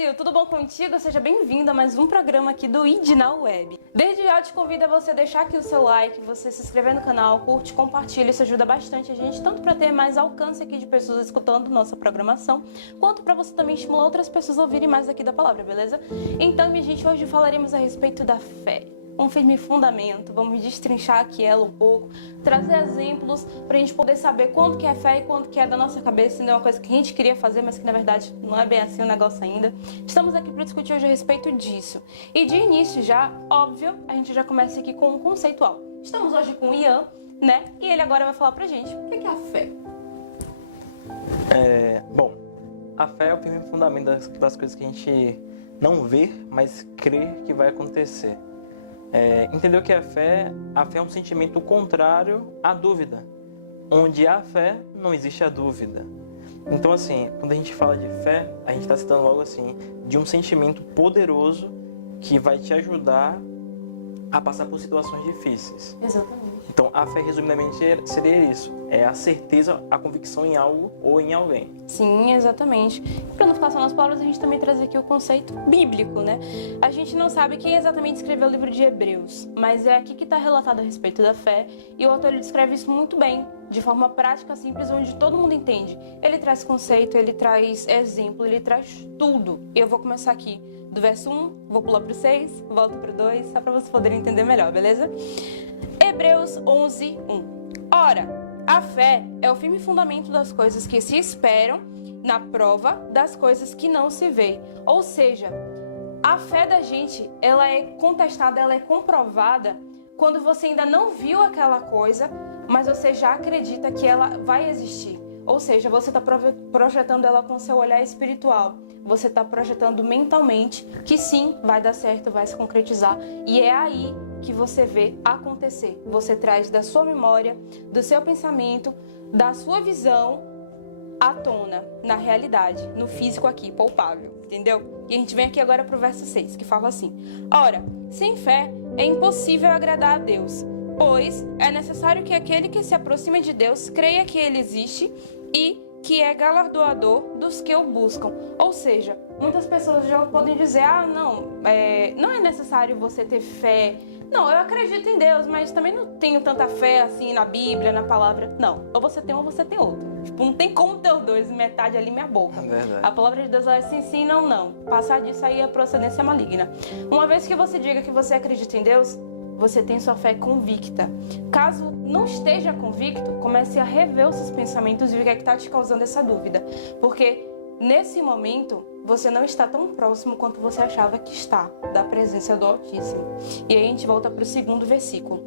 Brasil, tudo bom contigo? Seja bem-vindo a mais um programa aqui do ID na Web. Desde já eu te convido a você deixar aqui o seu like, você se inscrever no canal, curte, compartilha, isso ajuda bastante a gente, tanto para ter mais alcance aqui de pessoas escutando nossa programação, quanto para você também estimular outras pessoas a ouvirem mais aqui da palavra, beleza? Então, minha gente, hoje falaremos a respeito da fé. Um firme fundamento, vamos destrinchar aqui ela um pouco, trazer exemplos para a gente poder saber quanto que é fé e quanto que é da nossa cabeça, não é uma coisa que a gente queria fazer, mas que na verdade não é bem assim o negócio ainda. Estamos aqui para discutir hoje a respeito disso. E de início já, óbvio, a gente já começa aqui com um conceitual. Estamos hoje com o Ian, né? E ele agora vai falar pra gente o que é a fé. Bom, a fé é o firme fundamento das coisas que a gente não vê, mas crê que vai acontecer. Entendeu que a fé é um sentimento contrário à dúvida. Onde há fé, não existe a dúvida. Então, assim, quando a gente fala de fé, a gente está citando logo assim, de um sentimento poderoso que vai te ajudar a passar por situações difíceis. Exatamente. Então, a fé, resumidamente, seria isso. É a certeza, a convicção em algo ou em alguém. Sim, exatamente. Para não ficar só nas palavras, a gente também traz aqui o conceito bíblico, né? A gente não sabe quem exatamente escreveu o livro de Hebreus, mas é aqui que está relatado a respeito da fé, e o autor ele descreve isso muito bem, de forma prática, simples, onde todo mundo entende. Ele traz conceito, ele traz exemplo, ele traz tudo. E eu vou começar aqui do verso 1, vou pular para o 6, volto para o 2, só para vocês poderem entender melhor, beleza? Hebreus 11, 1. Ora, a fé é o firme fundamento das coisas que se esperam, na prova das coisas que não se vê. Ou seja, a fé da gente, ela é contestada, ela é comprovada quando você ainda não viu aquela coisa, mas você já acredita que ela vai existir. Ou seja, você está projetando ela com seu olhar espiritual. Você está projetando mentalmente que sim, vai dar certo, vai se concretizar. E é aí que você vê acontecer. Você traz da sua memória, do seu pensamento, da sua visão à tona, na realidade, no físico aqui, palpável, entendeu? E a gente vem aqui agora para o verso 6, que fala assim: ora, sem fé é impossível agradar a Deus, pois é necessário que aquele que se aproxima de Deus creia que Ele existe e que é galardoador dos que o buscam. Ou seja, muitas pessoas já podem dizer, não é necessário você ter fé. Não, eu acredito em Deus, mas também não tenho tanta fé assim na Bíblia, na palavra. Não, ou você tem um ou você tem outro. Tipo, não tem como ter os dois, metade ali meia boca. Verdade. A palavra de Deus é sim, sim, não, não. Passar disso aí a procedência é maligna. Uma vez que você diga que você acredita em Deus, você tem sua fé convicta. Caso não esteja convicto, comece a rever os seus pensamentos e ver o que é que está te causando essa dúvida. Porque nesse momento, você não está tão próximo quanto você achava que está da presença do Altíssimo. E aí a gente volta para o segundo versículo.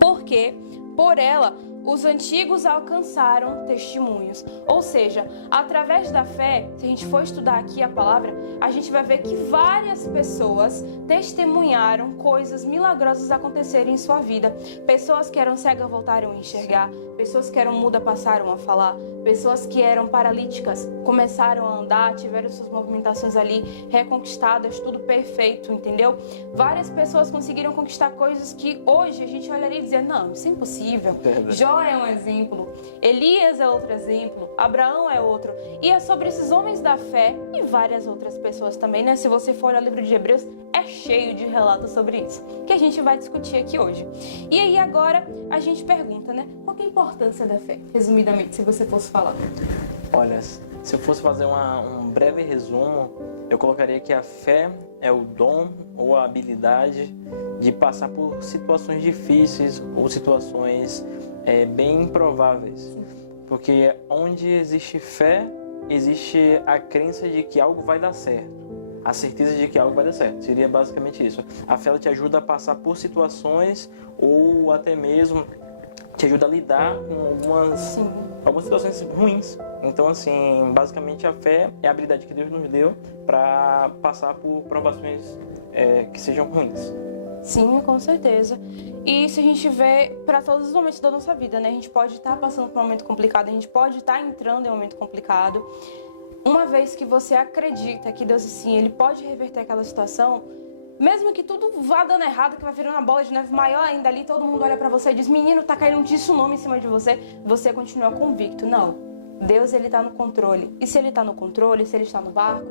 Porque, por ela, os antigos alcançaram testemunhos. Ou seja, através da fé, se a gente for estudar aqui a palavra, a gente vai ver que várias pessoas testemunharam coisas milagrosas acontecerem em sua vida. Pessoas que eram cegas voltaram a enxergar, pessoas que eram mudas passaram a falar, pessoas que eram paralíticas começaram a andar, tiveram suas movimentações ali reconquistadas, tudo perfeito, entendeu? Várias pessoas conseguiram conquistar coisas que hoje a gente olharia e dizer, não, isso é impossível. Jó é um exemplo, Elias é outro exemplo, Abraão é outro. E é sobre esses homens da fé e várias outras pessoas também, né? Se você for olhar o livro de Hebreus, é cheio de relatos sobre isso, que a gente vai discutir aqui hoje. E aí agora a gente pergunta, né? Qual que é a importância da fé, resumidamente, se você fosse falar? Olha, se eu fosse fazer um breve resumo, eu colocaria que a fé é o dom ou a habilidade de passar por situações difíceis ou situações bem improváveis. Porque onde existe fé, existe a crença de que algo vai dar certo. A certeza de que algo vai dar certo. Seria basicamente isso. A fé ela te ajuda a passar por situações ou até mesmo te ajuda a lidar com algumas situações ruins. Então, assim, basicamente a fé é a habilidade que Deus nos deu para passar por provações que sejam ruins. Sim, com certeza. E se a gente vê para todos os momentos da nossa vida, né? A gente pode estar passando por um momento complicado, a gente pode estar entrando em um momento complicado. Uma vez que você acredita que Deus, sim, Ele pode reverter aquela situação, mesmo que tudo vá dando errado, que vai virando uma bola de neve maior ainda ali, todo mundo olha pra você e diz, menino, tá caindo um tsunami em cima de você, você continua convicto. Não, Deus, Ele tá no controle. E se Ele tá no controle, se Ele está no barco,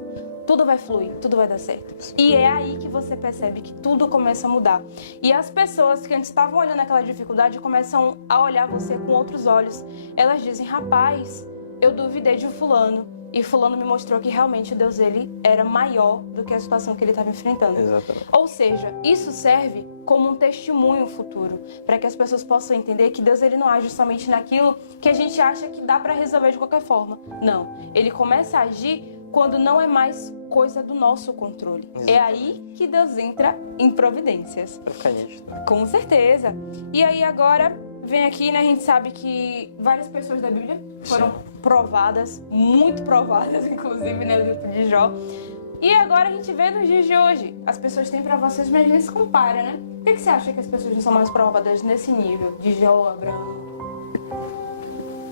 tudo vai fluir, tudo vai dar certo. E é aí que você percebe que tudo começa a mudar. E as pessoas que antes estavam olhando aquela dificuldade começam a olhar você com outros olhos. Elas dizem, rapaz, eu duvidei de fulano. E fulano me mostrou que realmente o Deus dele era maior do que a situação que ele estava enfrentando. Exatamente. Ou seja, isso serve como um testemunho futuro, para que as pessoas possam entender que Deus ele não age somente naquilo que a gente acha que dá para resolver de qualquer forma. Não, ele começa a agir quando não é mais coisa do nosso controle. Exatamente. É aí que Deus entra em providências. Pra ficar nítido. Com certeza. E aí agora, vem aqui, né, a gente sabe que várias pessoas da Bíblia foram provadas, muito provadas, inclusive, né, no livro de Jó. E agora a gente vê nos dias de hoje, as pessoas têm provações, mas a gente se compara, né? Por que você acha que as pessoas não são mais provadas nesse nível de Jó, Abraão?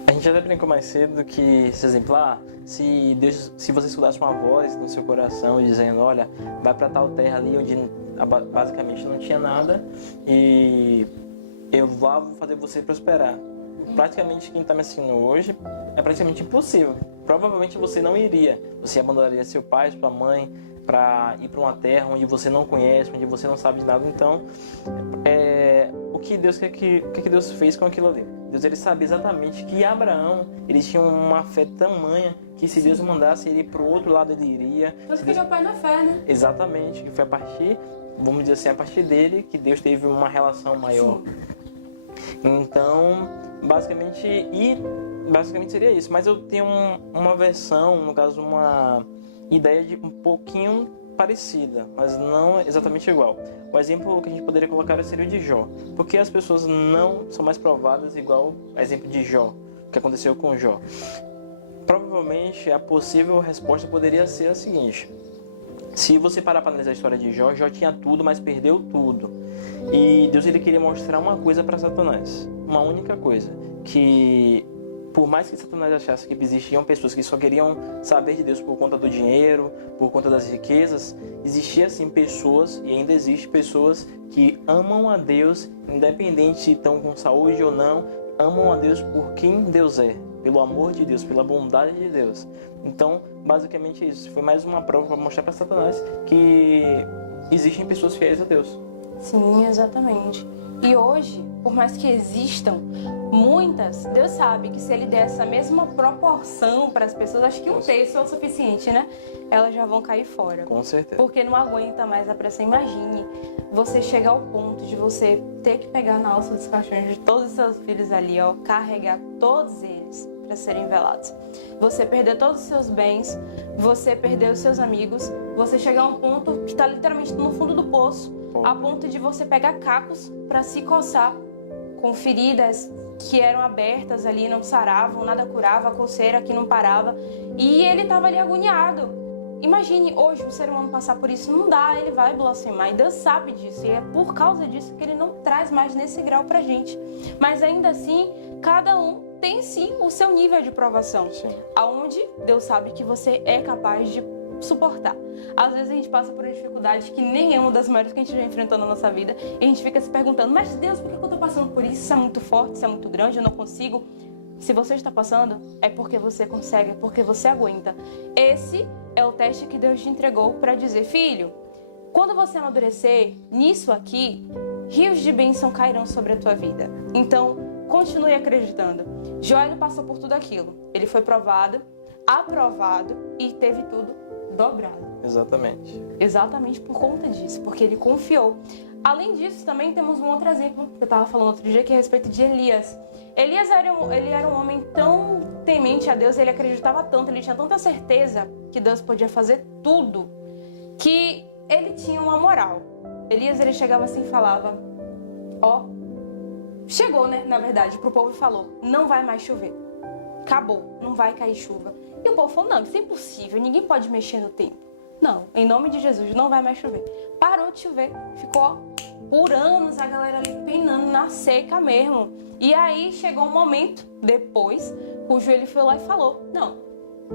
A gente até brincou mais cedo que esse exemplar, se você escutasse uma voz no seu coração dizendo, olha, vai para tal terra ali onde basicamente não tinha nada e eu lá vou fazer você prosperar. Praticamente quem está me assistindo hoje é praticamente impossível. Provavelmente você não iria. Você abandonaria seu pai, sua mãe, para ir para uma terra onde você não conhece, onde você não sabe de nada. Então, o que Deus fez com aquilo ali? Deus ele sabia exatamente que Abraão ele tinha uma fé tamanha que se Deus mandasse ele ir para o outro lado ele iria. Você criou o pai na fé, né? Exatamente, que foi a partir, vamos dizer assim, a partir dele que Deus teve uma relação maior. Sim. Então, basicamente seria isso. Mas eu tenho uma versão, no caso, uma ideia de um pouquinho parecida, mas não exatamente igual. O exemplo que a gente poderia colocar seria o de Jó. Porque as pessoas não são mais provadas igual o exemplo de Jó, o que aconteceu com Jó. Provavelmente a possível resposta poderia ser a seguinte: se você parar para analisar a história de Jó, Jó tinha tudo, mas perdeu tudo. E Deus ele queria mostrar uma coisa para Satanás, uma única coisa, que por mais que Satanás achasse que existiam pessoas que só queriam saber de Deus por conta do dinheiro, por conta das riquezas, existia sim pessoas, e ainda existe pessoas que amam a Deus, independente se estão com saúde ou não, amam a Deus por quem Deus é, pelo amor de Deus, pela bondade de Deus. Então, basicamente isso. Foi mais uma prova para mostrar para Satanás que existem pessoas fiéis a Deus. Sim, exatamente. E hoje, por mais que existam muitas, Deus sabe que se Ele der essa mesma proporção para as pessoas, acho que um terço é o suficiente, né? Elas já vão cair fora. Com certeza. Porque não aguenta mais a pressão. Imagine você chegar ao ponto de você ter que pegar na alça dos caixões de todos os seus filhos ali, ó, carregar todos eles para serem velados. Você perder todos os seus bens, você perder os seus amigos, você chegar a um ponto que está literalmente no fundo do poço, a ponto de você pegar cacos para se coçar com feridas que eram abertas ali, não saravam, nada curava, a coceira que não parava, e ele estava ali agoniado. Imagine hoje o ser humano passar por isso, não dá, ele vai blasfemar, e Deus sabe disso, e é por causa disso que ele não traz mais nesse grau pra gente. Mas ainda assim, cada um tem sim o seu nível de provação, aonde Deus sabe que você é capaz de suportar. Às vezes a gente passa por uma dificuldade que nem é uma das maiores que a gente já enfrentou na nossa vida, e a gente fica se perguntando, mas Deus, por que eu tô passando por isso? Isso é muito forte, isso é muito grande, eu não consigo. Se você está passando, é porque você consegue, é porque você aguenta. Esse é o teste que Deus te entregou para dizer, filho, quando você amadurecer nisso aqui, rios de bênção cairão sobre a tua vida. Então, continue acreditando. Jó passou por tudo aquilo. Ele foi provado, aprovado e teve tudo dobrado. Exatamente. Exatamente por conta disso, porque ele confiou. Além disso, também temos um outro exemplo, que eu estava falando outro dia, que é a respeito de Elias. Elias era um homem tão temente a Deus, ele acreditava tanto, ele tinha tanta certeza que Deus podia fazer tudo, que ele tinha uma moral. Elias, ele chegava assim e falava, chegou, né, na verdade, pro povo e falou, não vai mais chover. Acabou, não vai cair chuva. E o povo falou, não, isso é impossível, ninguém pode mexer no tempo. Não, em nome de Jesus, não vai mais chover. Parou de chover, ficou por anos a galera ali penando na seca mesmo. E aí chegou um momento, depois, cujo ele foi lá e falou, não,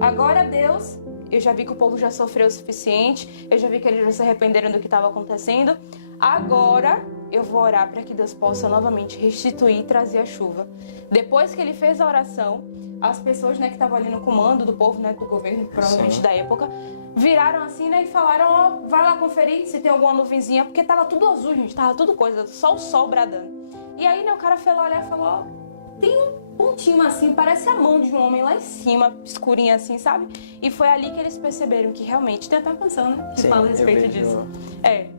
agora Deus, eu já vi que o povo já sofreu o suficiente, eu já vi que eles já se arrependeram do que estava acontecendo, agora eu vou orar para que Deus possa novamente restituir e trazer a chuva. Depois que ele fez a oração, as pessoas, né, que estavam ali no comando do povo, né, do governo, provavelmente da época, viraram assim, né, e falaram, ó, vai lá conferir se tem alguma nuvenzinha, porque tava tudo azul, gente, tava tudo coisa, só o sol bradando. E aí, né, o cara foi lá olhar e falou, ó, tem um pontinho assim, parece a mão de um homem lá em cima, escurinha assim, sabe? E foi ali que eles perceberam que realmente tem até uma canção, né, que fala a respeito disso.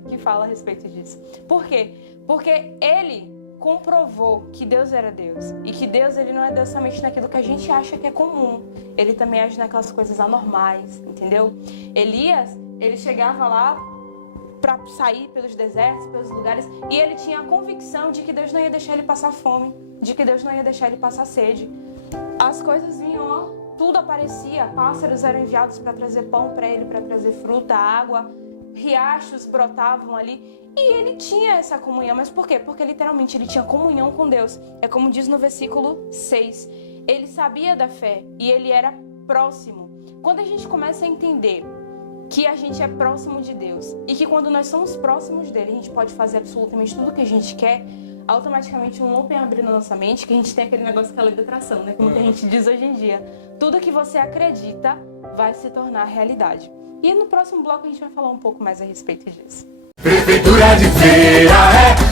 Que fala a respeito disso. Por quê? Porque ele comprovou que Deus era Deus. E que Deus, ele não é Deus somente naquilo que a gente acha que é comum. Ele também age naquelas coisas anormais, entendeu? Elias, ele chegava lá para sair pelos desertos, pelos lugares, e ele tinha a convicção de que Deus não ia deixar ele passar fome, de que Deus não ia deixar ele passar sede. As coisas vinham, ó, tudo aparecia, pássaros eram enviados para trazer pão para ele, para trazer fruta, água, riachos brotavam ali, e ele tinha essa comunhão. Mas por quê? Porque literalmente ele tinha comunhão com Deus. É como diz no versículo 6, ele sabia da fé e ele era próximo. Quando a gente começa a entender que a gente é próximo de Deus e que quando nós somos próximos dele, a gente pode fazer absolutamente tudo o que a gente quer, automaticamente um open abre na nossa mente, que a gente tem aquele negócio que é a lei da atração, né? Como que a gente diz hoje em dia. Tudo que você acredita vai se tornar realidade. E no próximo bloco a gente vai falar um pouco mais a respeito disso. Prefeitura de Feira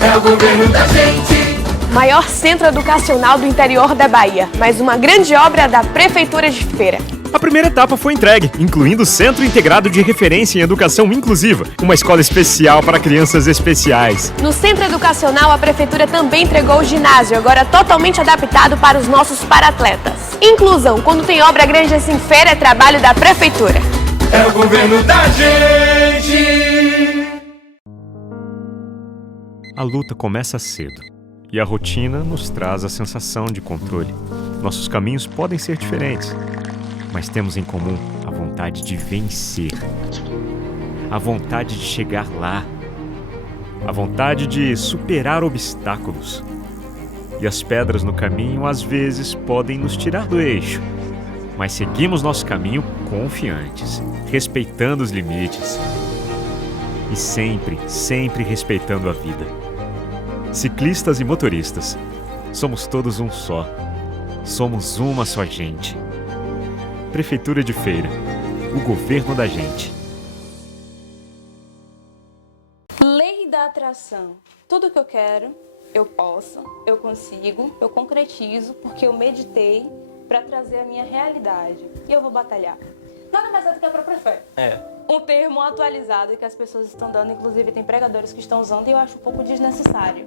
é o governo da gente. Maior centro educacional do interior da Bahia, mais uma grande obra da Prefeitura de Feira. A primeira etapa foi entregue, incluindo o Centro Integrado de Referência em Educação Inclusiva, uma escola especial para crianças especiais. No centro educacional, a Prefeitura também entregou o ginásio, agora totalmente adaptado para os nossos paratletas. Inclusão, quando tem obra grande assim em Feira, é trabalho da Prefeitura. É o governo da gente. A luta começa cedo, e a rotina nos traz a sensação de controle. Nossos caminhos podem ser diferentes, mas temos em comum a vontade de vencer, a vontade de chegar lá, a vontade de superar obstáculos. E as pedras no caminho às vezes podem nos tirar do eixo, mas seguimos nosso caminho confiantes, respeitando os limites e sempre respeitando a vida. Ciclistas e motoristas, somos todos um só, somos uma só gente. Prefeitura de Feira, o governo da gente. Lei da atração. Tudo que eu quero, eu posso, eu consigo, eu concretizo, porque eu meditei para trazer a minha realidade. E eu vou batalhar. Nada mais é do que a própria fé. Um termo atualizado que as pessoas estão dando, inclusive tem pregadores que estão usando, e eu acho um pouco desnecessário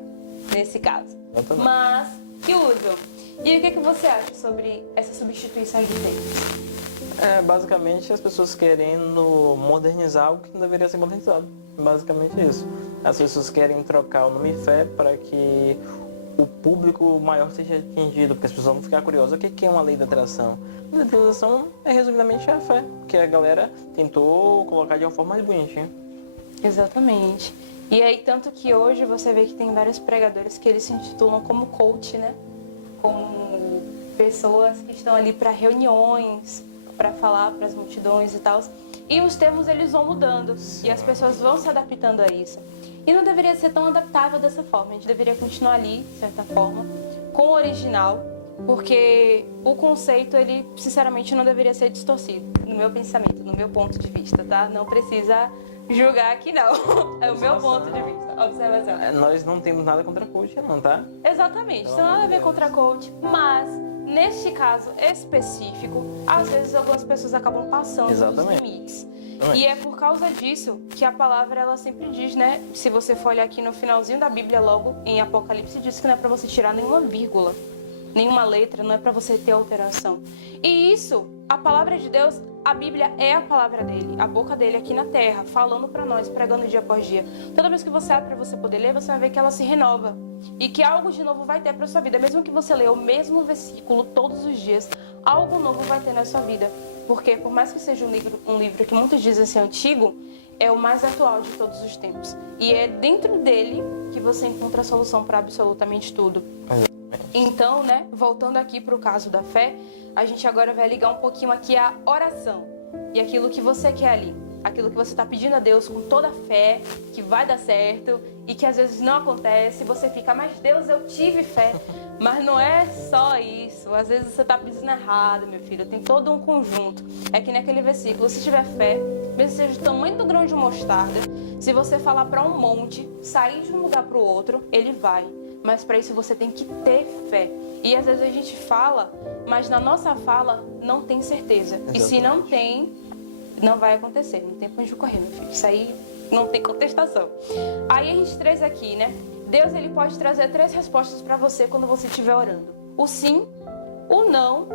nesse caso. Mas que usam. E o que você acha sobre essa substituição de termos? Basicamente as pessoas querendo modernizar algo que não deveria ser modernizado. Basicamente isso. As pessoas querem trocar o nome fé para que o público maior seja atingido, porque as pessoas vão ficar curiosas. O que é uma lei da atração? A lei da atração é resumidamente a fé, que a galera tentou colocar de uma forma mais bonitinha. Exatamente. E aí, tanto que hoje você vê que tem vários pregadores que eles se intitulam como coach, né? Como pessoas que estão ali para reuniões, para falar para as multidões e tal. E os termos eles vão mudando e as pessoas vão se adaptando a isso. E não deveria ser tão adaptável dessa forma. A gente deveria continuar ali, de certa forma, com o original, porque o conceito, ele, sinceramente, não deveria ser distorcido, no meu pensamento, no meu ponto de vista, tá? Não precisa julgar aqui, não. É o meu ponto de vista. Observação. Nós não temos nada contra coach, não, tá? Exatamente. Isso não tem nada a ver contra coach, mas neste caso específico, às vezes algumas pessoas acabam passando dos limites. E é por causa disso que a palavra, ela sempre diz, né? Se você for olhar aqui no finalzinho da Bíblia, logo em Apocalipse, diz que não é para você tirar nenhuma vírgula, nenhuma letra, não é para você ter alteração. E isso, a palavra de Deus, a Bíblia é a palavra dele, a boca dele aqui na terra, falando para nós, pregando dia após dia. Toda vez que você abre para você poder ler, você vai ver que ela se renova e que algo de novo vai ter para sua vida. Mesmo que você leia o mesmo versículo todos os dias, algo novo vai ter na sua vida. Porque por mais que seja um livro que muitos dizem ser antigo, é o mais atual de todos os tempos. E é dentro dele que você encontra a solução para absolutamente tudo. Então, né, voltando aqui para o caso da fé, a gente agora vai ligar um pouquinho aqui a oração. E aquilo que você quer ali. Aquilo que você está pedindo a Deus com toda a fé, que vai dar certo e que às vezes não acontece, você fica, mas Deus, eu tive fé. Mas não é só isso. Às vezes você está pisando errado, meu filho. Tem todo um conjunto. É que naquele versículo, se tiver fé, mesmo seja do tamanho do grão de mostarda, se você falar para um monte, sair de um lugar para o outro, ele vai. Mas para isso você tem que ter fé. E às vezes a gente fala, mas na nossa fala não tem certeza. Exatamente. E se não tem, não vai acontecer. Não tem pra onde correr, meu filho. Isso aí não tem contestação. Aí a gente traz aqui, né? Deus, ele pode trazer 3 respostas para você quando você estiver orando. O sim, o não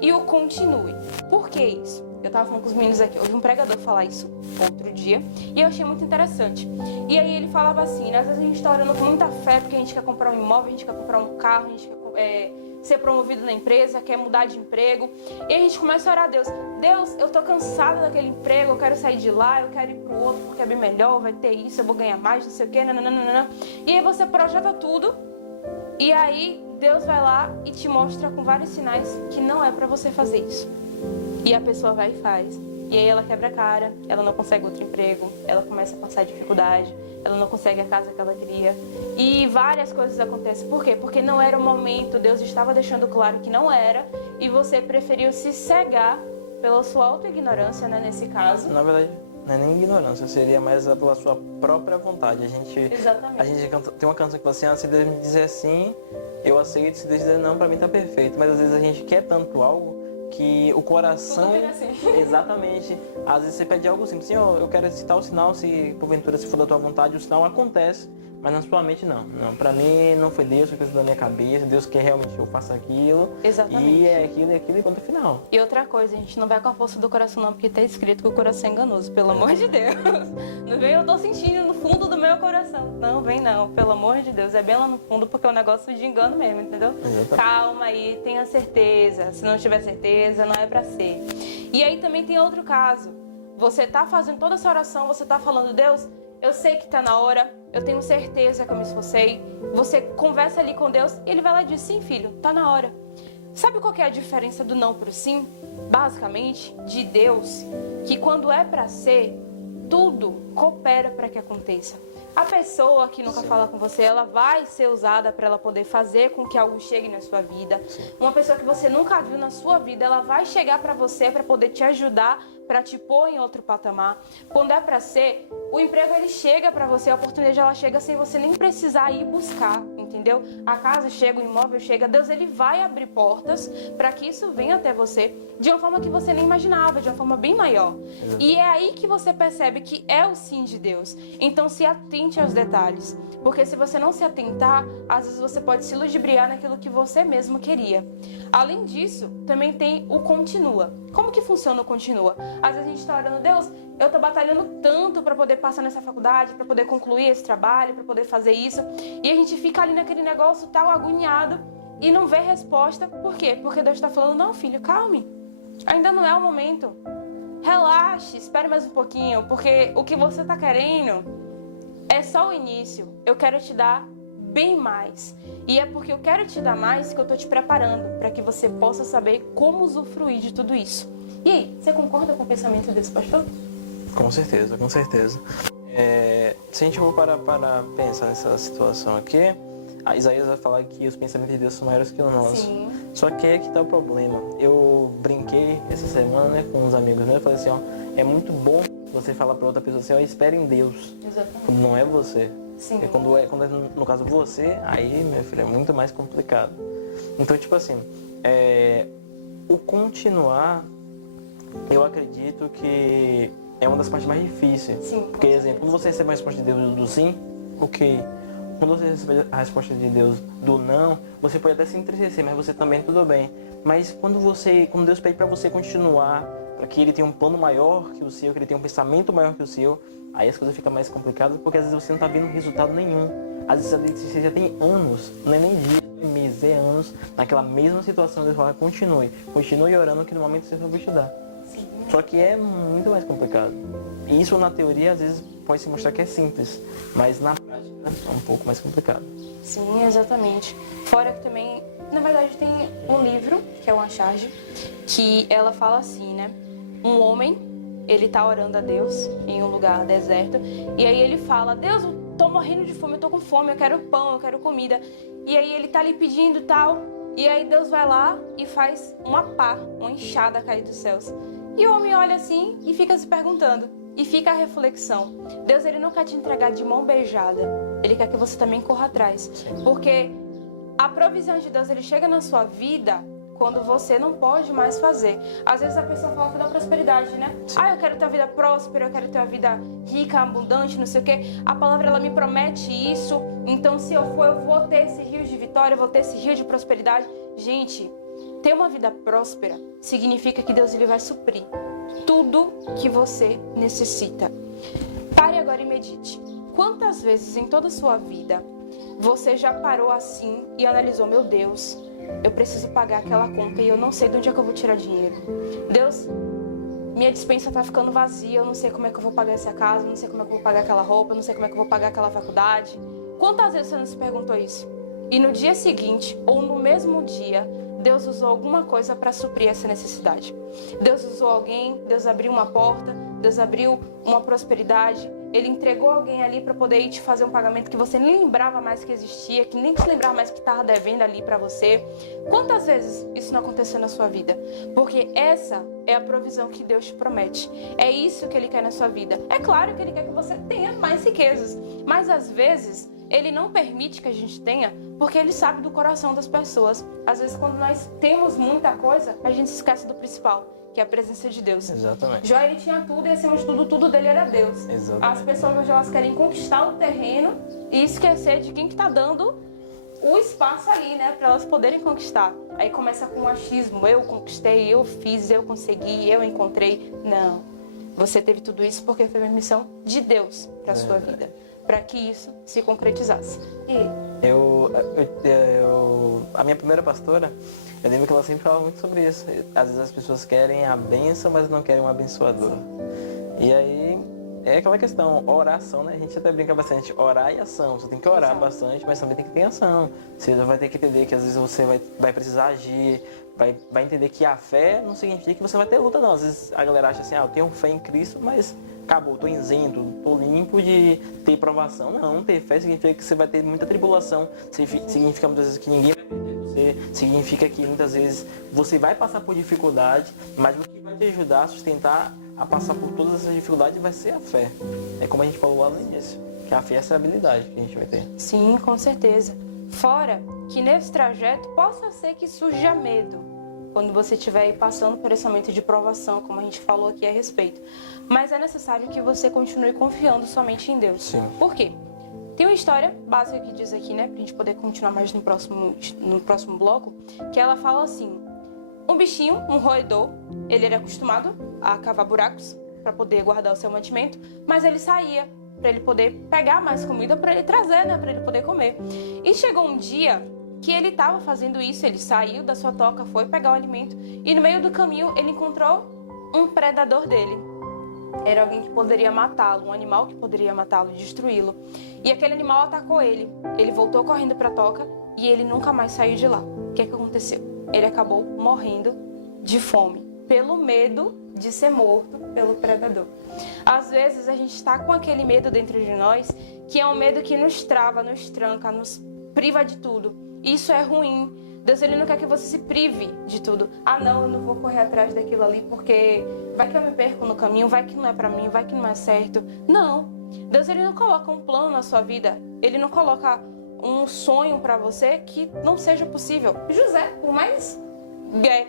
e o continue. Por que isso? Eu tava falando com os meninos aqui, ouvi um pregador falar isso outro dia, e eu achei muito interessante. E aí ele falava assim, né? Às vezes a gente tá orando com muita fé, porque a gente quer comprar um imóvel, a gente quer comprar um carro, a gente quer ser promovido na empresa, quer mudar de emprego. E a gente começa a orar a Deus. Deus, eu tô cansada daquele emprego, eu quero sair de lá, eu quero ir pro outro porque é bem melhor, vai ter isso, eu vou ganhar mais, não sei o quê, nananana. E aí você projeta tudo, e aí Deus vai lá e te mostra com vários sinais que não é pra você fazer isso. E a pessoa vai e faz. E aí ela quebra a cara, ela não consegue outro emprego, ela começa a passar dificuldade, ela não consegue a casa que ela queria. E várias coisas acontecem. Por quê? Porque não era o momento, Deus estava deixando claro que não era, e você preferiu se cegar pela sua autoignorância, né, nesse caso. Na verdade, não é nem ignorância, seria mais pela sua própria vontade. Exatamente. A gente tem uma canção que fala assim, se Deus me dizer sim, eu aceito, se Deus dizer não, pra mim tá perfeito. Mas às vezes a gente quer tanto algo que o coração... Assim. Exatamente. Às vezes você pede algo simples, Senhor, eu quero esse tal sinal, se porventura se for da tua vontade, o sinal acontece, mas na sua mente não. Não, pra mim não foi Deus que fez da minha cabeça, Deus quer realmente que eu faça aquilo. Exatamente. E é aquilo e ponto final. E outra coisa, a gente não vai com a força do coração não, porque tá escrito que o coração é enganoso, pelo amor de Deus. Não vem, eu tô sentindo no fundo do meu coração. Não, vem não, pelo amor de Deus, é bem lá no fundo, porque é um negócio de engano mesmo, entendeu? Exatamente. Calma aí, tenha certeza, se não tiver certeza, não é pra ser. E aí também tem outro caso, você tá fazendo toda essa oração, você tá falando, Deus, eu sei que tá na hora, eu tenho certeza que eu me esforcei. Você conversa ali com Deus e ele vai lá e diz, sim, filho, tá na hora. Sabe qual que é a diferença do não pro sim? Basicamente, de Deus, que quando é pra ser, tudo coopera para que aconteça. A pessoa que nunca fala com você, ela vai ser usada para ela poder fazer com que algo chegue na sua vida. Uma pessoa que você nunca viu na sua vida, ela vai chegar para você para poder te ajudar, para te pôr em outro patamar. Quando é para ser, o emprego ele chega para você, a oportunidade ela chega sem você nem precisar ir buscar, entendeu? A casa chega, o imóvel chega, Deus ele vai abrir portas para que isso venha até você de uma forma que você nem imaginava, de uma forma bem maior. E é aí que você percebe que é o sim de Deus. Então se atente aos detalhes, porque se você não se atentar, às vezes você pode se ludibriar naquilo que você mesmo queria. Além disso, também tem o continua. Como que funciona o continua? Às vezes a gente está orando, Deus, eu estou batalhando tanto para poder passar nessa faculdade, para poder concluir esse trabalho, para poder fazer isso, e a gente fica ali naquele negócio tal, agoniado, e não vê resposta. Por quê? Porque Deus está falando, não, filho, calme, ainda não é o momento. Relaxe, espere mais um pouquinho, porque o que você está querendo é só o início. Eu quero te dar bem mais. E é porque eu quero te dar mais que eu tô te preparando para que você possa saber como usufruir de tudo isso. E aí, você concorda com o pensamento desse pastor? Com certeza, com certeza. Se a gente for para pensar nessa situação aqui, a Isaías vai falar que os pensamentos de Deus são maiores que os nossos. Sim. Só que é que tá o problema. Eu brinquei essa semana, né, com uns amigos meus, eu falei assim, ó, é muito bom você falar para outra pessoa assim, ó, espere em Deus. Exatamente. Quando não é você. Sim. E quando é no caso você, aí, meu filho, é muito mais complicado. Então, tipo assim, o continuar, eu acredito que é uma das partes mais difíceis. Sim. Porque, exemplo, quando você recebe a resposta de Deus do sim, ok. Quando você recebe a resposta de Deus do não, você pode até se entristecer, mas você também tudo bem. Mas quando Deus pede para você continuar, para que Ele tenha um plano maior que o seu, que Ele tenha um pensamento maior que o seu, aí as coisas ficam mais complicadas, porque às vezes você não está vendo resultado nenhum. Às vezes você já tem anos, não é nem dias, é meses, é anos, naquela mesma situação. Deus fala, continue orando, que no momento você vai te dar. Sim. Só que é muito mais complicado. E isso na teoria às vezes pode se mostrar que é simples, mas na prática é um pouco mais complicado. Sim, exatamente. Fora que também, na verdade, tem um livro, que é uma charge, que ela fala assim, né? Um homem, ele tá orando a Deus em um lugar deserto, e aí ele fala, Deus, tô morrendo de fome, eu tô com fome, eu quero pão, eu quero comida. E aí ele tá ali pedindo e tal, e aí Deus vai lá e faz uma pá, uma enxada cair dos céus. E o homem olha assim e fica se perguntando, e fica a reflexão. Deus, ele não quer te entregar de mão beijada, ele quer que você também corra atrás. Porque a provisão de Deus, ele chega na sua vida quando você não pode mais fazer. Às vezes a pessoa fala da prosperidade, né? Eu quero ter uma vida próspera, eu quero ter uma vida rica, abundante, não sei o quê. A palavra, ela me promete isso. Então, se eu for, eu vou ter esse rio de vitória, eu vou ter esse rio de prosperidade. Gente, ter uma vida próspera significa que Deus, ele vai suprir tudo que você necessita. Pare agora e medite. Quantas vezes em toda a sua vida você já parou assim e analisou, meu Deus, eu preciso pagar aquela conta e eu não sei de onde é que eu vou tirar dinheiro. Deus, minha despensa tá ficando vazia, eu não sei como é que eu vou pagar essa casa, não sei como é que eu vou pagar aquela roupa, não sei como é que eu vou pagar aquela faculdade. Quantas vezes você não se perguntou isso? E no dia seguinte, ou no mesmo dia, Deus usou alguma coisa para suprir essa necessidade. Deus usou alguém, Deus abriu uma porta, Deus abriu uma prosperidade. Ele entregou alguém ali para poder ir te fazer um pagamento que você nem lembrava mais que existia, que nem se lembrava mais que estava devendo ali para você. Quantas vezes isso não aconteceu na sua vida? Porque essa é a provisão que Deus te promete. É isso que Ele quer na sua vida. É claro que Ele quer que você tenha mais riquezas, mas às vezes Ele não permite que a gente tenha, porque Ele sabe do coração das pessoas. Às vezes, quando nós temos muita coisa, a gente se esquece do principal, que é a presença de Deus. Exatamente. Jó, ele tinha tudo e acima de tudo dele era Deus. Exatamente. As pessoas hoje, elas querem conquistar o terreno e esquecer de quem que tá dando o espaço ali, né, para elas poderem conquistar. Aí começa com o achismo, eu conquistei, eu fiz, eu consegui, eu encontrei. Não, você teve tudo isso porque foi uma missão de Deus para sua vida, para que isso se concretizasse. E a minha primeira pastora, eu lembro que ela sempre falava muito sobre isso. Às vezes as pessoas querem a bênção, mas não querem um abençoador. E aí é aquela questão, oração, né? A gente até brinca bastante, orar e ação. Você tem que orar bastante, mas também tem que ter ação. Você vai ter que entender que às vezes você vai precisar agir, vai entender que a fé não significa que você vai ter luta, não. Às vezes a galera acha assim, eu tenho fé em Cristo, mas acabou, tô isento, tô limpo de ter provação. Não, ter fé significa que você vai ter muita tribulação. Significa muitas vezes que ninguém vai perder você. Significa que muitas vezes você vai passar por dificuldade, mas o que vai te ajudar a sustentar, a passar por todas essas dificuldades, vai ser a fé. É como a gente falou lá no início, que a fé é essa habilidade que a gente vai ter. sim, com certeza. Fora que nesse trajeto possa ser que surja medo, quando você estiver aí passando por esse momento de provação, como a gente falou aqui a respeito. Mas é necessário que você continue confiando somente em Deus. Sim. Por quê? Tem uma história básica que diz aqui, né, pra gente poder continuar mais no próximo bloco, que ela fala assim: um bichinho, um roedor, ele era acostumado a cavar buracos para poder guardar o seu mantimento, mas ele saía para ele poder pegar mais comida para ele trazer, né, para ele poder comer. E chegou um dia que ele estava fazendo isso, ele saiu da sua toca, foi pegar o alimento e no meio do caminho ele encontrou um predador dele. Era alguém que poderia matá-lo, um animal que poderia matá-lo, destruí-lo. E aquele animal atacou ele. Ele voltou correndo para a toca e ele nunca mais saiu de lá. O que aconteceu? Ele acabou morrendo de fome, pelo medo de ser morto pelo predador. Às vezes a gente está com aquele medo dentro de nós, que é um medo que nos trava, nos tranca, nos priva de tudo. Isso é ruim. Deus, ele não quer que você se prive de tudo. Não, eu não vou correr atrás daquilo ali porque vai que eu me perco no caminho, vai que não é pra mim, vai que não é certo. Não. Deus, ele não coloca um plano na sua vida. Ele não coloca um sonho pra você que não seja possível. José, por mais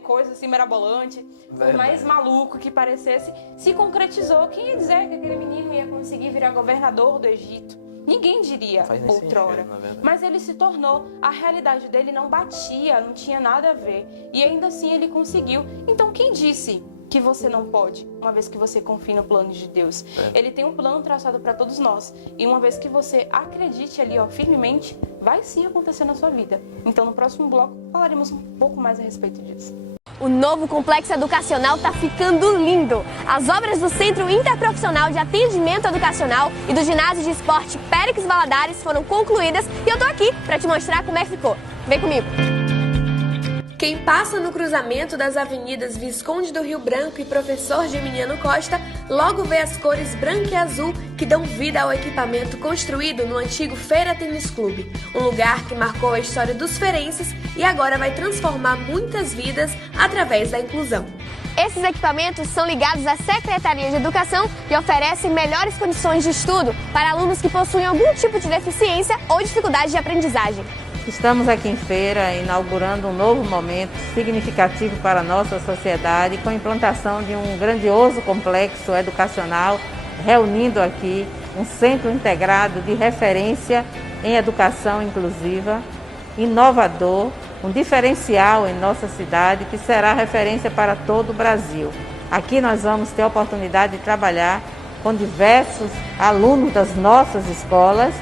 coisa assim mirabolante, por mais maluco que parecesse, se concretizou. Quem ia dizer que aquele menino ia conseguir virar governador do Egito? Ninguém diria outrora, mas ele se tornou. A realidade dele não batia, não tinha nada a ver, e ainda assim ele conseguiu. Então quem disse que você não pode, uma vez que você confia no plano de Deus? Ele tem um plano traçado para todos nós, e uma vez que você acredite ali, firmemente, vai sim acontecer na sua vida. Então no próximo bloco falaremos um pouco mais a respeito disso. O novo complexo educacional está ficando lindo. As obras do Centro Interprofissional de Atendimento Educacional e do Ginásio de Esporte Périx Valadares foram concluídas e eu tô aqui para te mostrar como é que ficou. Vem comigo. Quem passa no cruzamento das avenidas Visconde do Rio Branco e Professor Geminiano Costa logo vê as cores branco e azul que dão vida ao equipamento construído no antigo Feira Tênis Clube, um lugar que marcou a história dos feirenses e agora vai transformar muitas vidas através da inclusão. Esses equipamentos são ligados à Secretaria de Educação e oferecem melhores condições de estudo para alunos que possuem algum tipo de deficiência ou dificuldade de aprendizagem. Estamos aqui em Feira inaugurando um novo momento significativo para a nossa sociedade com a implantação de um grandioso complexo educacional, reunindo aqui um centro integrado de referência em educação inclusiva, inovador, um diferencial em nossa cidade que será referência para todo o Brasil. Aqui nós vamos ter a oportunidade de trabalhar com diversos alunos das nossas escolas,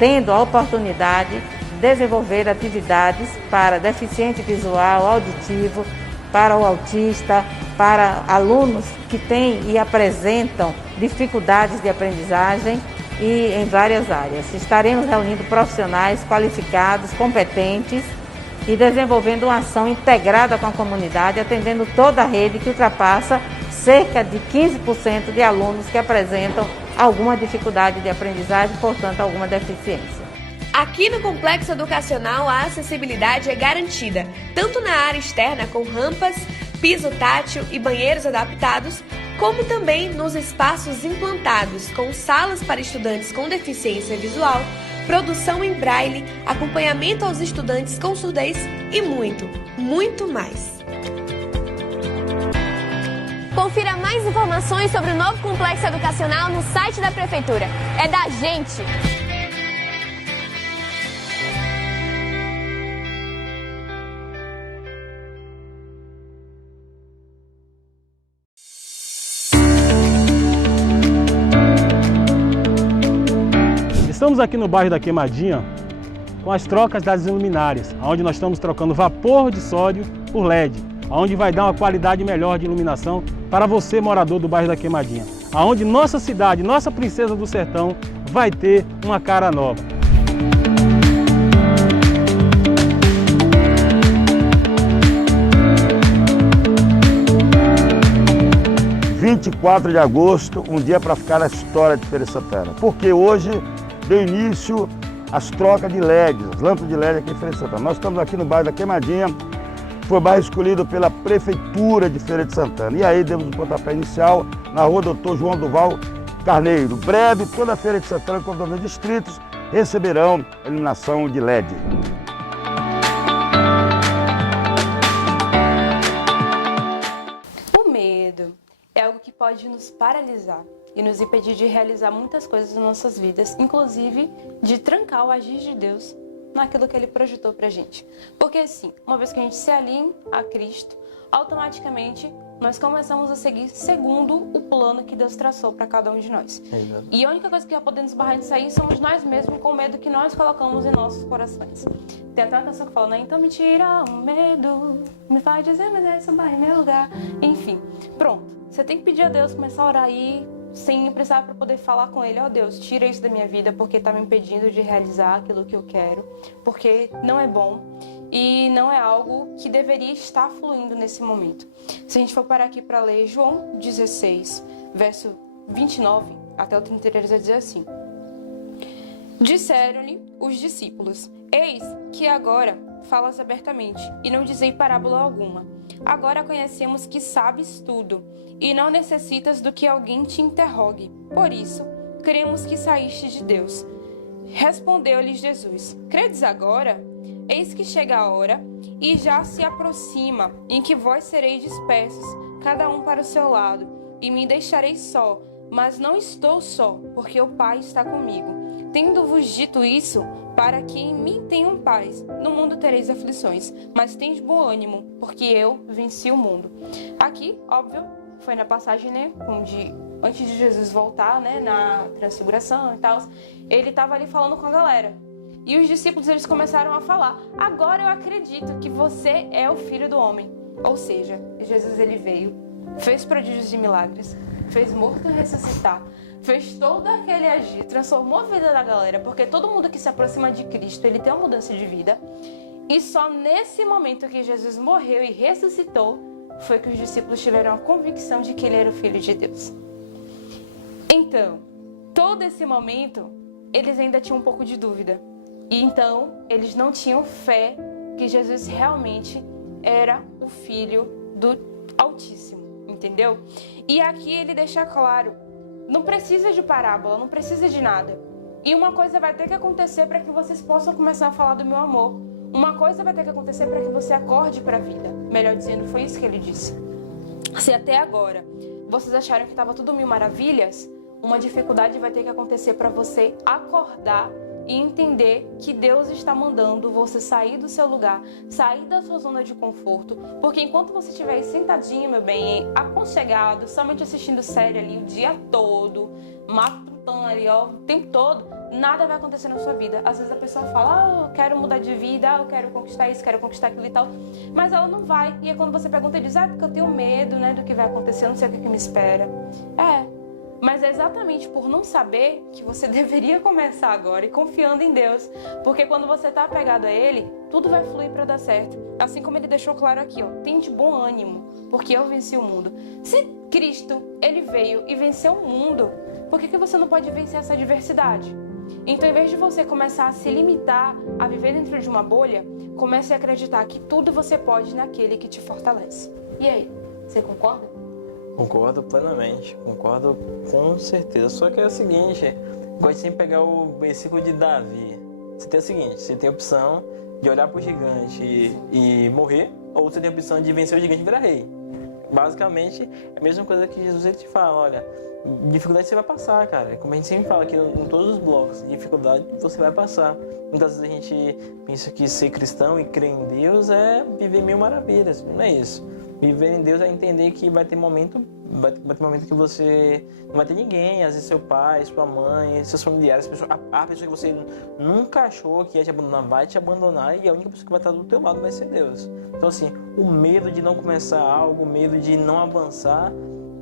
tendo a oportunidade desenvolver atividades para deficiente visual, auditivo, para o autista, para alunos que têm e apresentam dificuldades de aprendizagem e em várias áreas. Estaremos reunindo profissionais qualificados, competentes e desenvolvendo uma ação integrada com a comunidade, atendendo toda a rede que ultrapassa cerca de 15% de alunos que apresentam alguma dificuldade de aprendizagem, portanto, alguma deficiência. Aqui no Complexo Educacional a acessibilidade é garantida, tanto na área externa com rampas, piso tátil e banheiros adaptados, como também nos espaços implantados com salas para estudantes com deficiência visual, produção em braille, acompanhamento aos estudantes com surdez e muito, muito mais. Confira mais informações sobre o novo Complexo Educacional no site da Prefeitura. É da gente! Estamos aqui no bairro da Queimadinha com as trocas das luminárias, onde nós estamos trocando vapor de sódio por LED, onde vai dar uma qualidade melhor de iluminação para você, morador do bairro da Queimadinha, onde nossa cidade, nossa princesa do sertão, vai ter uma cara nova. – 24 de agosto, um dia para ficar na história de Feira de Santana, porque hoje deu início às trocas de LEDs, as lâmpadas de LED aqui em Feira de Santana. Nós estamos aqui no bairro da Queimadinha, foi bairro escolhido pela Prefeitura de Feira de Santana. E aí demos um pontapé inicial na rua Dr. João Duval Carneiro. Breve, toda a Feira de Santana, com os distritos, receberão iluminação de LED. O medo é algo que pode nos paralisar e nos impedir de realizar muitas coisas nas nossas vidas, inclusive de trancar o agir de Deus naquilo que Ele projetou pra gente. Porque assim, uma vez que a gente se alinha a Cristo, automaticamente nós começamos a seguir segundo o plano que Deus traçou para cada um de nós. E a única coisa que vai poder nos barrar nisso aí somos nós mesmos, com o medo que nós colocamos em nossos corações. Tem até uma canção que fala, né? Então me tira o medo, me faz dizer, mas é isso vai em meu lugar. Enfim, pronto. Você tem que pedir a Deus, começar a orar aí, sem precisar para poder falar com Ele, ó Deus, tira isso da minha vida porque está me impedindo de realizar aquilo que eu quero, porque não é bom e não é algo que deveria estar fluindo nesse momento. Se a gente for parar aqui para ler João 16, verso 29 até o 33, vai dizer assim: disseram-lhe os discípulos, eis que agora falas abertamente e não dizei parábola alguma. Agora conhecemos que sabes tudo e não necessitas do que alguém te interrogue. Por isso, cremos que saíste de Deus. Respondeu-lhes Jesus, credes agora? Eis que chega a hora e já se aproxima em que vós sereis dispersos, cada um para o seu lado, e me deixareis só, mas não estou só, porque o Pai está comigo. Tendo-vos dito isso, para que em mim tenham paz. No mundo tereis aflições, mas tendes bom ânimo, porque eu venci o mundo. Aqui, óbvio, foi na passagem, né, antes de Jesus voltar, né, na transfiguração e tal, ele estava ali falando com a galera. E os discípulos, eles começaram a falar, agora eu acredito que você é o Filho do Homem. Ou seja, Jesus, ele veio, fez prodígios de milagres, fez morto ressuscitar, fez todo aquele agir, transformou a vida da galera, porque todo mundo que se aproxima de Cristo, ele tem uma mudança de vida. E só nesse momento que Jesus morreu e ressuscitou, foi que os discípulos tiveram a convicção de que ele era o Filho de Deus. Então, todo esse momento, eles ainda tinham um pouco de dúvida. E então, eles não tinham fé que Jesus realmente era o Filho do Altíssimo, entendeu? E aqui ele deixa claro, não precisa de parábola, não precisa de nada. E uma coisa vai ter que acontecer para que vocês possam começar a falar do meu amor. Uma coisa vai ter que acontecer para que você acorde para a vida. Melhor dizendo, foi isso que ele disse. Se até agora vocês acharam que estava tudo mil maravilhas, uma dificuldade vai ter que acontecer para você acordar e entender que Deus está mandando você sair do seu lugar, sair da sua zona de conforto, porque enquanto você estiver aí sentadinho, meu bem, aconchegado, somente assistindo série ali o dia todo, matutando ali ó, o tempo todo, nada vai acontecer na sua vida. Às vezes a pessoa fala, eu quero mudar de vida, eu quero conquistar isso, quero conquistar aquilo e tal, mas ela não vai. E aí quando você pergunta, diz, porque eu tenho medo, né, do que vai acontecer, eu não sei o que me espera. Mas é exatamente por não saber que você deveria começar agora e confiando em Deus. Porque quando você está apegado a Ele, tudo vai fluir para dar certo. Assim como Ele deixou claro aqui, ó, tem de bom ânimo, porque eu venci o mundo. Se Cristo, Ele veio e venceu o mundo, por que você não pode vencer essa adversidade? Então, em vez de você começar a se limitar a viver dentro de uma bolha, comece a acreditar que tudo você pode naquele que te fortalece. E aí, você concorda? Concordo plenamente, concordo com certeza. Só que é o seguinte, gosto de sempre pegar o versículo de Davi. Você tem o seguinte, você tem a opção de olhar para o gigante e morrer, ou você tem a opção de vencer o gigante e virar rei. Basicamente, é a mesma coisa que Jesus ele te fala, olha, dificuldade você vai passar, cara. Como a gente sempre fala aqui em todos os blocos, dificuldade você vai passar. Muitas vezes a gente pensa que ser cristão e crer em Deus é viver mil maravilhas, não é isso. Viver em Deus é entender que vai ter momento que você não vai ter ninguém, às vezes seu pai, sua mãe, seus familiares, a pessoa que você nunca achou que ia te abandonar, vai te abandonar e a única pessoa que vai estar do teu lado vai ser Deus. Então assim, o medo de não começar algo, o medo de não avançar,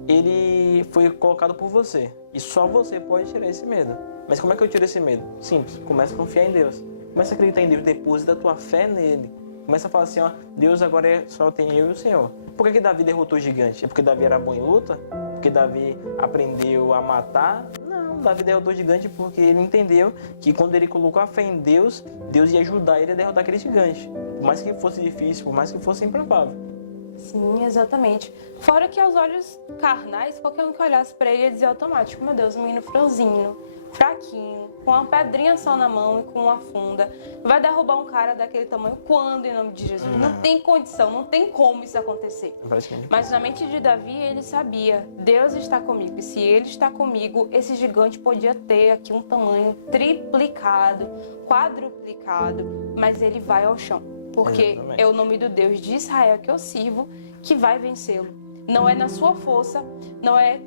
ele foi colocado por você e só você pode tirar esse medo. Mas como é que eu tiro esse medo? Simples, começa a confiar em Deus, começa a acreditar em Deus, deposita a tua fé nele. Começa a falar assim, ó, Deus agora só tem eu e o Senhor. Por que Davi derrotou o gigante? É porque Davi era bom em luta? Porque Davi aprendeu a matar? Não, Davi derrotou o gigante porque ele entendeu que quando ele colocou a fé em Deus, Deus ia ajudar ele a derrotar aquele gigante. Por mais que fosse difícil, por mais que fosse improvável. Sim, exatamente. Fora que aos olhos carnais, qualquer um que olhasse para ele ia dizer automático, meu Deus, um menino franzino, fraquinho, com uma pedrinha só na mão e com uma funda, vai derrubar um cara daquele tamanho quando, em nome de Jesus? Não tem condição, não tem como isso acontecer. Mas na mente de Davi, ele sabia, Deus está comigo, e se ele está comigo, esse gigante podia ter aqui um tamanho triplicado, quadruplicado, mas ele vai ao chão, porque é o nome do Deus de Israel que eu sirvo que vai vencê-lo. Não é na sua força, não é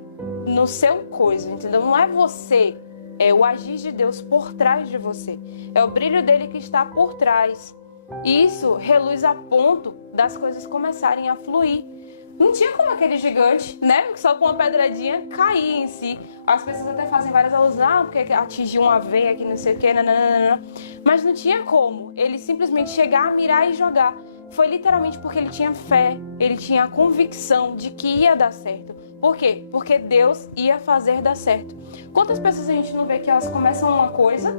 no seu coisa, entendeu? Não é você. É o agir de Deus por trás de você. É o brilho dele que está por trás. E isso reluz a ponto das coisas começarem a fluir. Não tinha como aquele gigante, né? Só com uma pedradinha cair em si. As pessoas até fazem várias alusões, porque atingiu uma veia aqui, não sei o quê, nananana. Mas não tinha como ele simplesmente chegar, mirar e jogar. Foi literalmente porque ele tinha fé, ele tinha a convicção de que ia dar certo. Por quê? Porque Deus ia fazer dar certo. Quantas pessoas a gente não vê que elas começam uma coisa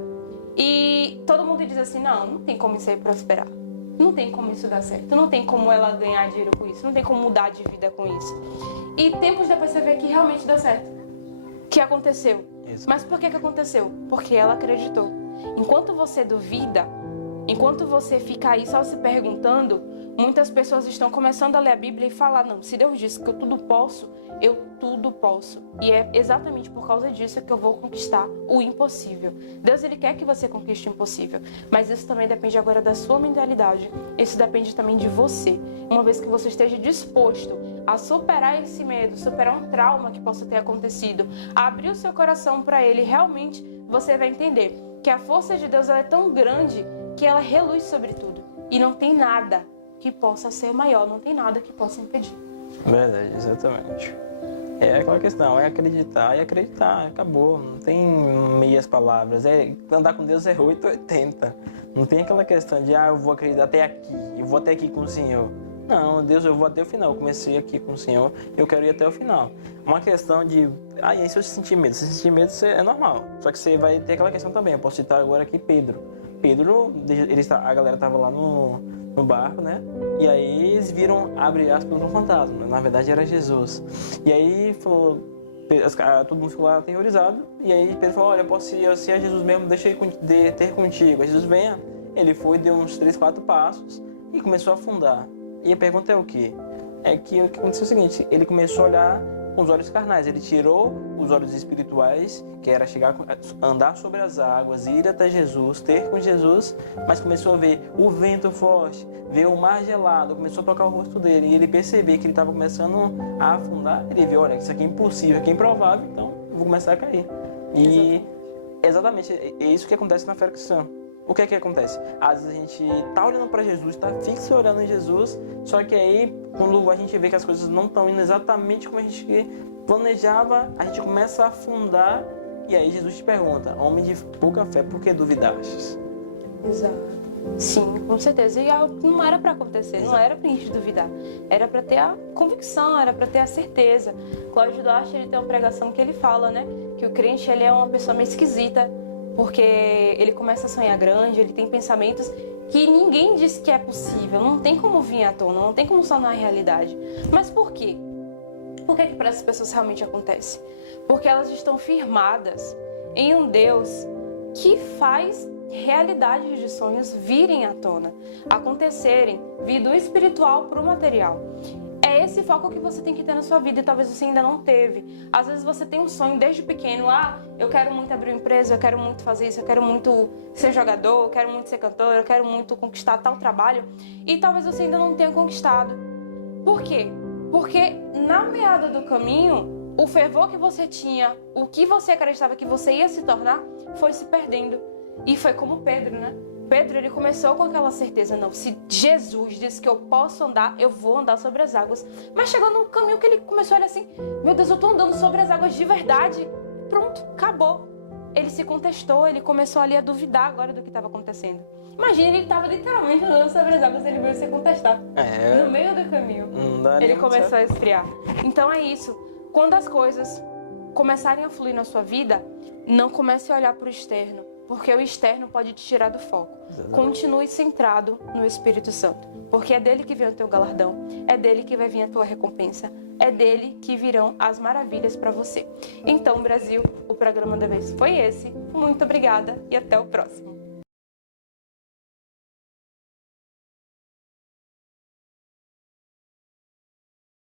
e todo mundo diz assim, não tem como isso aí prosperar. Não tem como isso dar certo. Não tem como ela ganhar dinheiro com isso. Não tem como mudar de vida com isso. E tempos depois você vê que realmente dá certo. Que aconteceu. Isso. Mas por que aconteceu? Porque ela acreditou. Enquanto você duvida, enquanto você fica aí só se perguntando, muitas pessoas estão começando a ler a Bíblia e falar, não, se Deus disse que eu tudo posso, eu tudo posso. E é exatamente por causa disso que eu vou conquistar o impossível. Deus, ele quer que você conquiste o impossível. Mas isso também depende agora da sua mentalidade. Isso depende também de você. Uma vez que você esteja disposto a superar esse medo, superar um trauma que possa ter acontecido, a abrir o seu coração para ele, realmente você vai entender que a força de Deus ela é tão grande que ela reluz sobre tudo. E não tem nada que possa ser maior, não tem nada que possa impedir. Verdade, exatamente. É aquela questão, é acreditar e acreditar, acabou. Não tem meias palavras. Andar com Deus é 880. Não tem aquela questão de, eu vou acreditar até aqui, eu vou até aqui com o Senhor. Não, Deus, eu vou até o final. Eu comecei aqui com o Senhor, eu quero ir até o final. Uma questão de, e aí se eu sentir medo? Se sentir medo é normal. Só que você vai ter aquela questão também. Eu posso citar agora aqui Pedro. Pedro, a galera tava lá no barco, né? E aí eles viram, abre aspas, um fantasma. Na verdade era Jesus. E aí falou, todo mundo ficou lá aterrorizado. E aí Pedro falou, olha, se é Jesus mesmo, deixa eu ter contigo. Aí Jesus venha. Ele foi, deu uns 3, 4 passos e começou a afundar. E a pergunta é o quê? É que o que aconteceu é o seguinte, ele começou a olhar com os olhos carnais, ele tirou os olhos espirituais, que era andar sobre as águas, ir até Jesus, ter com Jesus, mas começou a ver o vento forte, ver o mar gelado, começou a tocar o rosto dele, e ele percebeu que ele estava começando a afundar, ele viu, olha, isso aqui é impossível, aqui é improvável, então eu vou começar a cair. E exatamente, é isso que acontece na fé cristã. O que é que acontece? Às vezes a gente tá olhando para Jesus, tá fixo olhando em Jesus, só que aí, quando a gente vê que as coisas não estão indo exatamente como a gente planejava, a gente começa a afundar, e aí Jesus te pergunta, homem de pouca fé, por que duvidastes? Exato. Sim, com certeza. E não era para acontecer, não era pra gente duvidar. Era para ter a convicção, era para ter a certeza. Cláudio Duarte, ele tem uma pregação que ele fala, né? Que o crente, ele é uma pessoa meio esquisita, porque ele começa a sonhar grande, ele tem pensamentos que ninguém diz que é possível, não tem como vir à tona, não tem como tornar a realidade. Mas por quê? Por que para essas pessoas realmente acontece? Porque elas estão firmadas em um Deus que faz realidades de sonhos virem à tona, acontecerem, vir do espiritual para o material. É esse foco que você tem que ter na sua vida e talvez você ainda não teve. Às vezes você tem um sonho desde pequeno, eu quero muito abrir uma empresa, eu quero muito fazer isso, eu quero muito ser jogador, eu quero muito ser cantor, eu quero muito conquistar tal trabalho, e talvez você ainda não tenha conquistado. Por quê? Porque na meada do caminho, o fervor que você tinha, o que você acreditava que você ia se tornar, foi se perdendo. E foi como Pedro, né? Pedro, ele começou com aquela certeza, não, se Jesus disse que eu posso andar, eu vou andar sobre as águas. Mas chegou num caminho que ele começou a olhar assim, meu Deus, eu tô andando sobre as águas de verdade. Pronto, acabou. Ele se contestou, ele começou ali a duvidar agora do que estava acontecendo. Imagina, ele estava literalmente andando sobre as águas e ele veio se contestar. No meio do caminho, ele começou a esfriar. Então é isso, quando as coisas começarem a fluir na sua vida, não comece a olhar para o externo, porque o externo pode te tirar do foco. Exatamente. Continue centrado no Espírito Santo, porque é dele que vem o teu galardão, é dele que vai vir a tua recompensa, é dele que virão as maravilhas para você. Então, Brasil, o programa da vez foi esse. Muito obrigada e até o próximo.